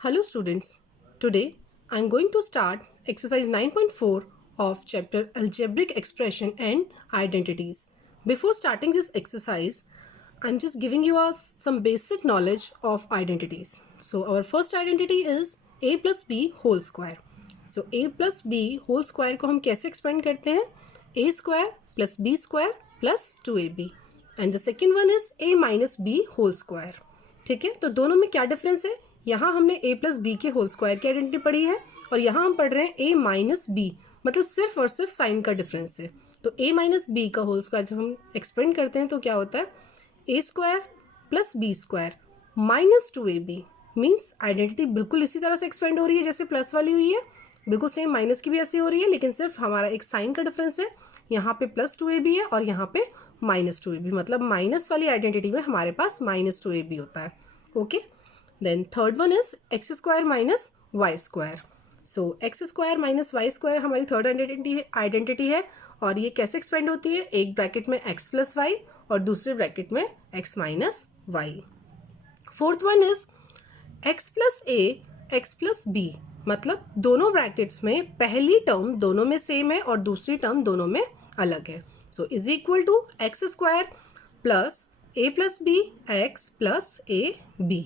Hello students, today I am going to start exercise 9.4 of chapter Algebraic Expression and Identities. Before starting this exercise, I am just giving you some basic knowledge of identities. So our first identity is a plus b whole square. So a plus b whole square को हम कैसे expand करते हैं? A square plus b square plus 2ab. And the second one is a minus b whole square. ठीक है, तो दोनों में क्या डिफरेंस है? यहाँ हमने a प्लस बी के होल स्क्वायर की आइडेंटिटी पढ़ी है और यहाँ हम पढ़ रहे हैं a माइनस बी, मतलब सिर्फ और सिर्फ साइन का डिफरेंस है. तो a माइनस बी का होल स्क्वायर जब हम एक्सपेंड करते हैं तो क्या होता है? a square plus B square minus 2ab. Means identity बिल्कुल इसी तरह से एक्सपेंड हो रही है जैसे प्लस वाली हुई है, बिल्कुल सेम माइनस की भी ऐसी हो रही है, लेकिन सिर्फ हमारा एक साइन का डिफरेंस है. यहाँ पे प्लस 2ab है और यहाँ पे माइनस 2ab, मतलब माइनस वाली आइडेंटिटी में हमारे पास माइनस 2ab होता है. Okay. Then third one is x square minus y square. So x square minus y square हमारी थर्ड आइडेंटिटी है और ये कैसे एक्सपेंड होती है? एक ब्रैकेट में x प्लस वाई और दूसरे ब्रैकेट में x minus Y. Fourth one is x plus A X plus B, मतलब दोनों ब्रैकेट्स में पहली टर्म दोनों में सेम है और दूसरी टर्म दोनों में अलग है. So is equal to X square plus A plus B X plus A B.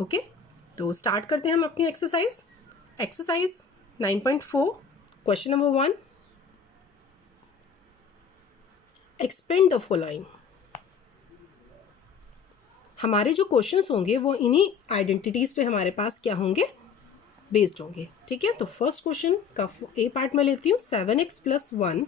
Okay, तो स्टार्ट करते हैं हम अपनी exercise 9.4. Question number 1, expand the following. हमारे जो क्वेश्चंस होंगे वो इन्हीं आइडेंटिटीज़ पे हमारे पास क्या होंगे? बेस्ड होंगे. ठीक है, तो फर्स्ट क्वेश्चन का ए पार्ट में लेती हूँ, 7x प्लस 1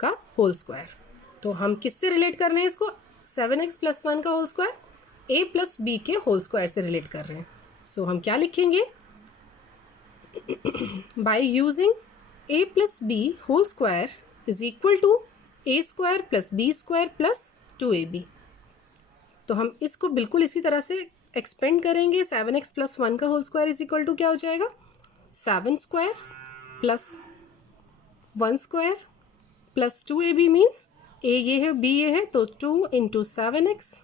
का होल स्क्वायर. तो हम किससे रिलेट कर रहे हैं इसको? 7x प्लस 1 का whole square a plus B के होल स्क्वायर से रिलेट कर रहे हैं. सो हम क्या लिखेंगे? By using a plus B whole square is equal to a square plus B square plus 2ab. तो हम इसको बिल्कुल इसी तरह से एक्सपेंड करेंगे. 7x प्लस 1 का whole square is equal to क्या हो जाएगा? 7 square plus 1 square plus 2ab. Means a ये है b ये है, तो 2 इंटू 7x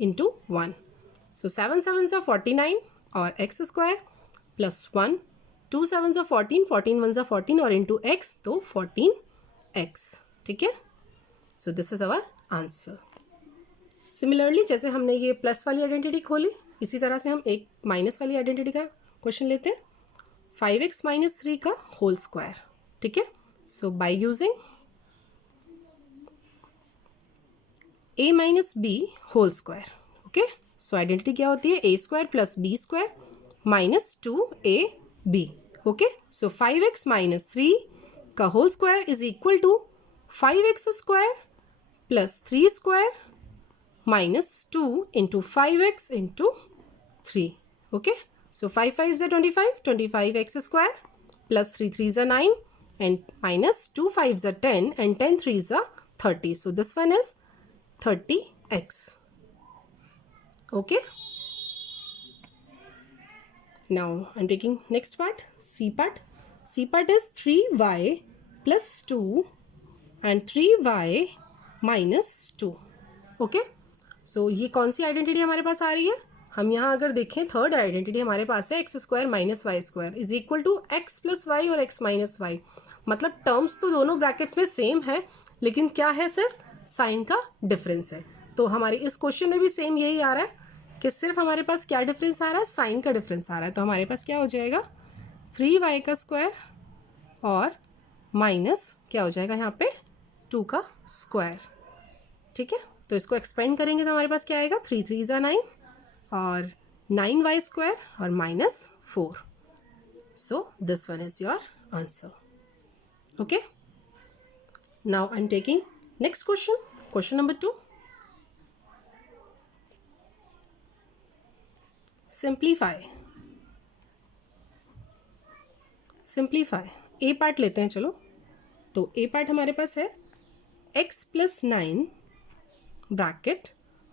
इंटू 1. सो 7 7 ज़ा 49 और एक्स स्क्वायर प्लस 1, 2 7 ज़ा 14, 14 1 ज़ा 14 और इंटू एक्स, तो 14x. ठीक है, so this is our answer. Similarly जैसे हमने ये प्लस वाली आइडेंटिटी खोली, इसी तरह से हम एक माइनस वाली आइडेंटिटी का क्वेश्चन लेते हैं. 5x माइनस 3 का होल स्क्वायर. ठीक है, so by using a minus B whole square. Okay, so identity क्या होती है? a square plus B square minus 2ab. Okay, so 5x minus 3 का whole square is equal to 5x square plus 3 square minus 2 into 5x into 3. Okay, so 5 5 ज़ा 25, 25x square plus 3 3 ज़ा 9 and minus 2 5 ज़ा 10 and 10 3 ज़ा 30. So this one is 30x. Okay, now I'm taking next part, C part. C part is 3y plus 2 and 3y minus 2. Okay, so ये कौन सी identity हमारे पास आ रही है? हम यहाँ अगर देखें थर्ड आइडेंटिटी हमारे पास है x square minus y square is equal to x plus y और एक्स माइनस वाई. मतलब टर्म्स तो दोनों ब्रैकेट्स में सेम है, लेकिन क्या है? सिर्फ साइन का डिफरेंस है. तो हमारे इस क्वेश्चन में भी सेम यही आ रहा है कि सिर्फ हमारे पास क्या डिफरेंस आ रहा है? साइन का डिफरेंस आ रहा है. तो हमारे पास क्या हो जाएगा? 3y का स्क्वायर और माइनस क्या हो जाएगा यहाँ पे? 2 का स्क्वायर. ठीक है, तो इसको एक्सपेंड करेंगे तो हमारे पास क्या आएगा? 3 3 ज़ा 9 और 9y स्क्वायर और minus 4. So this one is your answer. Okay, now I am taking next question number 2. simplify. a part लेते हैं. चलो, तो a पार्ट हमारे पास है x प्लस 9 ब्रैकेट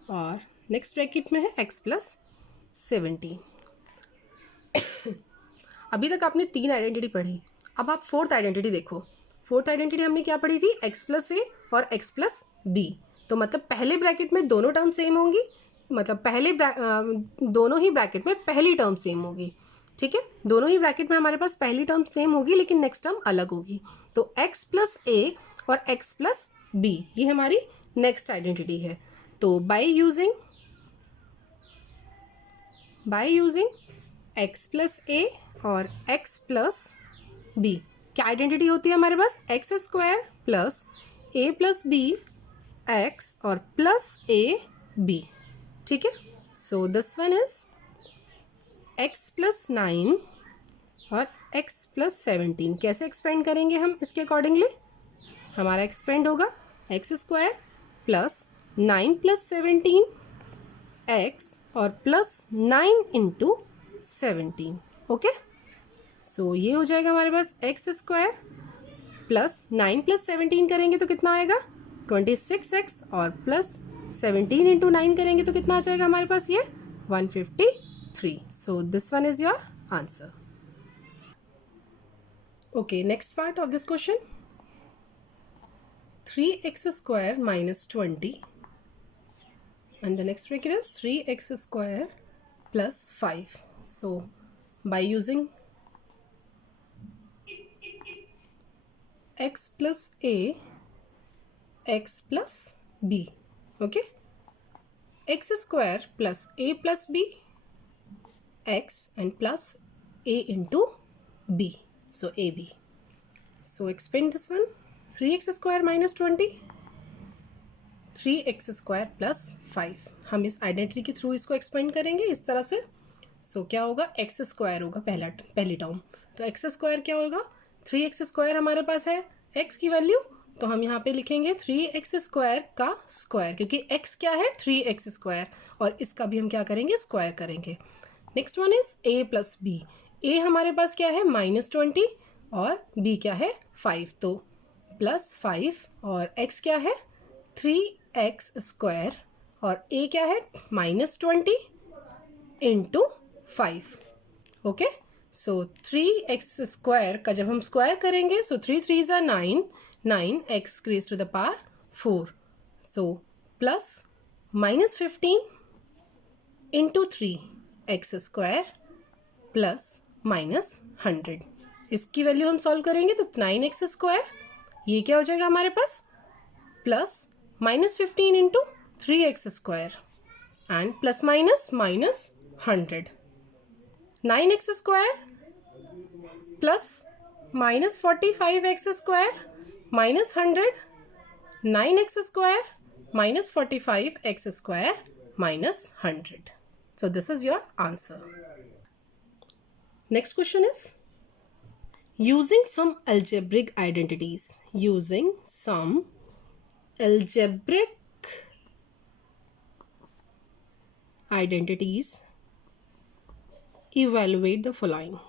और नेक्स्ट ब्रैकेट में है x प्लस 17. अभी तक आपने 3 आइडेंटिटी पढ़ी. अब आप फोर्थ आइडेंटिटी देखो. फोर्थ आइडेंटिटी हमने क्या पढ़ी थी? x प्लस ए और x प्लस बी. तो मतलब पहले ब्रैकेट में दोनों टर्म सेम होंगी, मतलब दोनों ही ब्रैकेट में पहली टर्म सेम होगी, ठीक है। दोनों ही ब्रैकेट में हमारे पास पहली टर्म सेम होगी लेकिन नेक्स्ट टर्म अलग होगी। तो x प्लस ए और x प्लस बी ये हमारी नेक्स्ट आइडेंटिटी है। तो बाय यूजिंग x प्लस ए और x प्लस बी क्या आइडेंटिटी होती है हमारे पास, x square plus A plus B x और प्लस ए बी, ठीक है। So this one is x plus 9 और x प्लस 17। कैसे एक्सपेंड करेंगे हम इसके अकॉर्डिंगली, हमारा एक्सपेंड होगा x square plus 9 plus 17 x और प्लस 9 इंटू 17, ओके। सो ये हो जाएगा हमारे पास एक्स स्क्वायर प्लस 9 प्लस 17 करेंगे तो कितना आएगा 26x और प्लस 17 इंटू 9 करेंगे तो कितना आ जाएगा हमारे पास ये 153। So this one is your answer. Okay, next part of this question, 3x square minus 20 and the next bracket is 3x square plus 5. So by using x plus a, x plus b, okay, x square plus a plus b, x and plus a into b, so ab. So expand this one, 3x square minus 20, 3x square plus 5। हम इस identity के through इसको expand करेंगे इस तरह से। सो क्या होगा, एक्स स्क्वायर होगा पहली टर्म। तो एक्स स्क्वायर क्या होगा, 3x स्क्वायर हमारे पास है x की वैल्यू, तो हम यहाँ पे लिखेंगे 3x स्क्वायर का स्क्वायर, क्योंकि x क्या है 3x स्क्वायर, और इसका भी हम क्या करेंगे स्क्वायर करेंगे। Next one is a plus b. a हमारे पास क्या है -20 और b क्या है 5, तो +5 और x क्या है 3x स्क्वायर और a क्या है -20 इंटू 5, ओके। सो 3x स्क्वायर का जब हम स्क्वायर करेंगे, सो 3 3 ज़ा 9, 9x raise to the power 4, so plus -15 into 3x square plus -100। इसकी वैल्यू हम सॉल्व करेंगे तो 9x स्क्वायर, ये क्या हो जाएगा हमारे पास plus -15 into 3x square and plus minus -100, 9x square plus -45x square -100, 9x square -45x square -100. So this is your answer. Next question is, using some algebraic identities, using some algebraic identities, evaluate the following.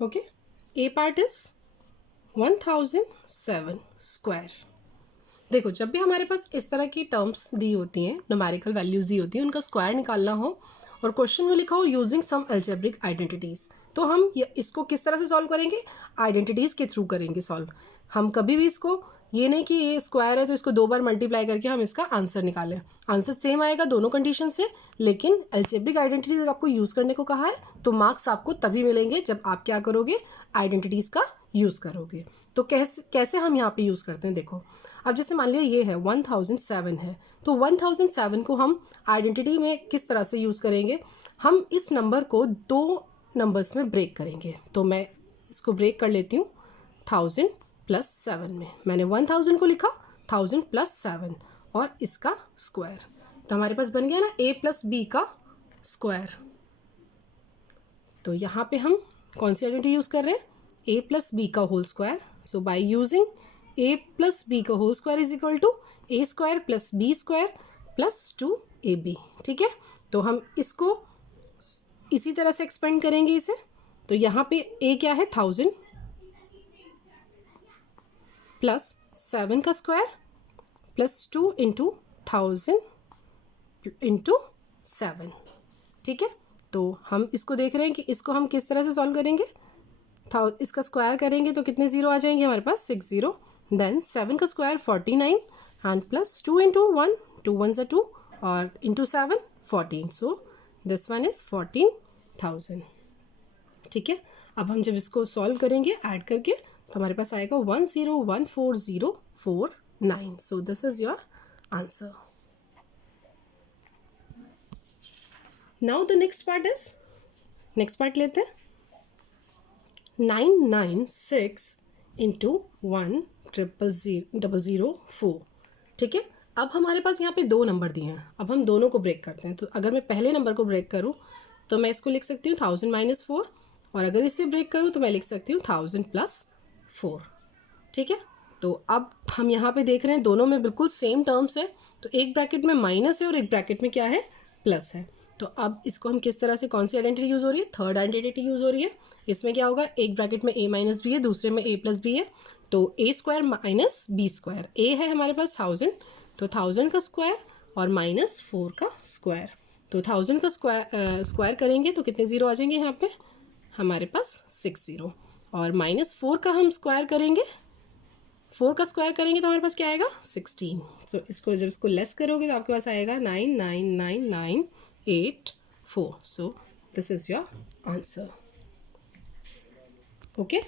Okay, A part is 1007 square. देखो, जब भी हमारे पास इस तरह की terms दी होती हैं, numerical values दी होती हैं, उनका स्क्वायर निकालना हो और क्वेश्चन में लिखा हो यूजिंग सम अलजेब्रिक आइडेंटिटीज़, तो हम इसको किस तरह से सॉल्व करेंगे, आइडेंटिटीज़ के थ्रू करेंगे सॉल्व। हम कभी भी इसको ये नहीं कि ये स्क्वायर है तो इसको 2 बार मल्टीप्लाई करके हम इसका आंसर निकालें, आंसर सेम आएगा दोनों कंडीशन से, लेकिन अलजेब्रिक आइडेंटिटीज आपको यूज़ करने को कहा है तो मार्क्स आपको तभी मिलेंगे जब आप क्या करोगे, आइडेंटिटीज़ का यूज़ करोगे। तो कैसे हम यहाँ पे यूज़ करते हैं, देखो अब जैसे मान लिया ये है 1007 है, तो 1007 को हम आइडेंटिटी में किस तरह से यूज़ करेंगे, हम इस नंबर को 2 नंबर्स में ब्रेक करेंगे। तो मैं इसको ब्रेक कर लेती हूँ 1000 प्लस 7 में, मैंने 1000 को लिखा 1000 प्लस 7 और इसका स्क्वायर, तो हमारे पास बन गया ना a प्लस बी का स्क्वायर। तो यहाँ पे हम कौन सी आइडेंटिटी यूज़ कर रहे हैं, a प्लस बी का whole square. So by using a plus B का whole square is equal to a square plus B square plus 2ab, ठीक है। तो हम इसको इसी तरह से एक्सपेंड करेंगे इसे, तो यहाँ पे a क्या है 1000 प्लस 7 का स्क्वायर प्लस 2 इंटू 1000 इंटू 7, ठीक है। तो हम इसको देख रहे हैं कि इसको हम किस तरह से सॉल्व करेंगे, इसका स्क्वायर करेंगे तो कितने ज़ीरो आ जाएंगे हमारे पास, 6 ज़ीरो। देन 7 का स्क्वायर 49 एंड प्लस 2 इंटू 1, 2 1 ज़ा 2 और into 7 14। So this one is 14,000। ठीक है, अब हम जब इसको सॉल्व करेंगे ऐड करके तो हमारे पास आएगा 1014,049। So this is your answer. Now the next part is, next part लेते हैं। 996 इंटू 1,000,4। ठीक है, अब हमारे पास यहाँ पे दो नंबर दिए हैं, अब हम दोनों को ब्रेक करते हैं। तो अगर मैं पहले नंबर को ब्रेक करूँ तो मैं इसको लिख सकती हूँ 1000 माइनस 4, और अगर इससे ब्रेक करूँ तो मैं लिख सकती हूँ 1000 प्लस 4। ठीक है, तो अब हम यहाँ पे देख रहे हैं दोनों में बिल्कुल सेम टर्म्स है, तो एक ब्रैकेट में माइनस है और एक ब्रैकेट में क्या है, प्लस है। तो अब इसको हम किस तरह से, कौन सी आइडेंटिटी यूज़ हो रही है, थर्ड आइडेंटिटी यूज़ हो रही है। इसमें क्या होगा, एक ब्रैकेट में ए माइनस बी है, दूसरे में ए प्लस बी है, तो ए स्क्वायर माइनस बी स्क्वायर। ए है हमारे पास 1000, तो 1000 का स्क्वायर और माइनस 4 का स्क्वायर। तो 1000 का स्क्वायर करेंगे तो कितने ज़ीरो आ जाएंगे यहाँ पे, हमारे पास 6 ज़ीरो। और माइनस 4 का हम स्क्वायर करेंगे, 4 का स्क्वायर करेंगे तो हमारे पास क्या आएगा, 16। सो इसको जब इसको लेस करोगे तो आपके पास आएगा 999,984। So this is your answer. Okay.